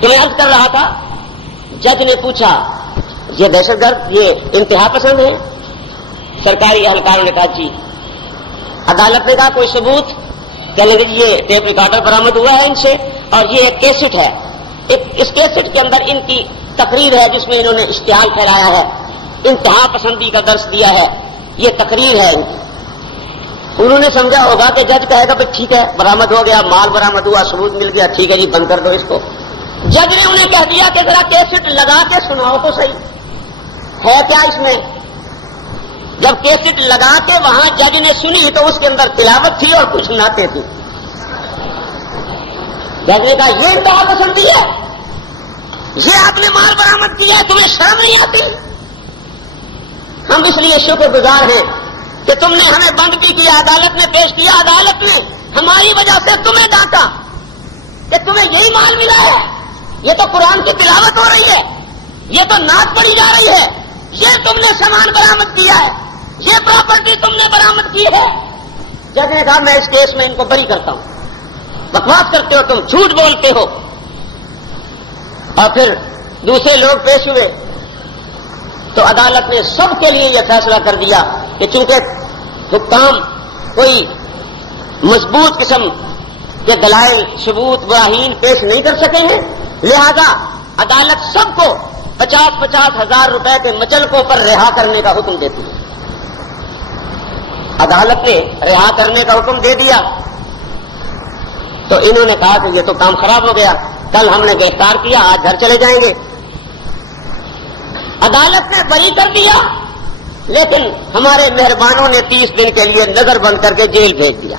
تو میں عرض کر رہا تھا، جج نے پوچھا یہ دہشت گرد، یہ انتہا پسند ہے؟ سرکاری اہلکاروں نے کہا جی۔ عدالت نے کہا کوئی ثبوت؟ کہنے لگے یہ ٹیپ ریکارڈر برآمد ہوا ہے ان سے، اور یہ ایک کیسٹ ہے، اس کیسٹ کے اندر ان کی تقریر ہے جس میں انہوں نے اشتعال پھیلایا ہے، انتہا پسندی کا درس دیا ہے، یہ تقریر ہے ان کی۔ انہوں نے سمجھا ہوگا کہ جج کہے گا بھائی ٹھیک ہے، برآمد ہو گیا، مال برآمد ہوا، ثبوت مل گیا، ٹھیک ہے جی بند کر دو اس کو۔ جج نے انہیں کہہ دیا کہ ذرا کیسٹ لگا کے سناؤ تو صحیح، ہے کیا اس میں؟ جب کیسٹ لگا کے وہاں جج نے سنی تو اس کے اندر تلاوت تھی اور کچھ نعتیں تھی۔ جج نے کہا یہ انتہا پسندی ہے، یہ آپ نے مال برآمد کیا ہے، تمہیں شرم نہیں آتی؟ ہم اس لیے شکر گزار ہیں کہ تم نے ہمیں بند بھی کیا، عدالت نے پیش کیا، عدالت نے ہماری وجہ سے تمہیں ڈانٹا کہ تمہیں یہی مال ملا ہے، یہ تو قرآن کی تلاوت ہو رہی ہے، یہ تو نعت پڑھی جا رہی ہے، یہ تم نے سامان برآمد کیا ہے، یہ پراپرٹی تم نے برآمد کی ہے۔ جج نے کہا میں اس کیس میں ان کو بری کرتا ہوں، بکواس کرتے ہو تم، جھوٹ بولتے ہو۔ اور پھر دوسرے لوگ پیش ہوئے تو عدالت نے سب کے لیے یہ فیصلہ کر دیا کہ چونکہ حکام کوئی مضبوط قسم کے دلائل، ثبوت، براہین پیش نہیں کر سکے ہیں، لہذا عدالت سب کو 50,000 ہزار روپے کے مچلکوں پر رہا کرنے کا حکم دیتی ہے۔ عدالت نے رہا کرنے کا حکم دے دیا تو انہوں نے کہا کہ یہ تو کام خراب ہو گیا، کل ہم نے گرفتار کیا، آج گھر چلے جائیں گے۔ عدالت نے بری کر دیا، لیکن ہمارے مہربانوں نے 30 دن کے لیے نظر بند کر کے جیل بھیج دیا۔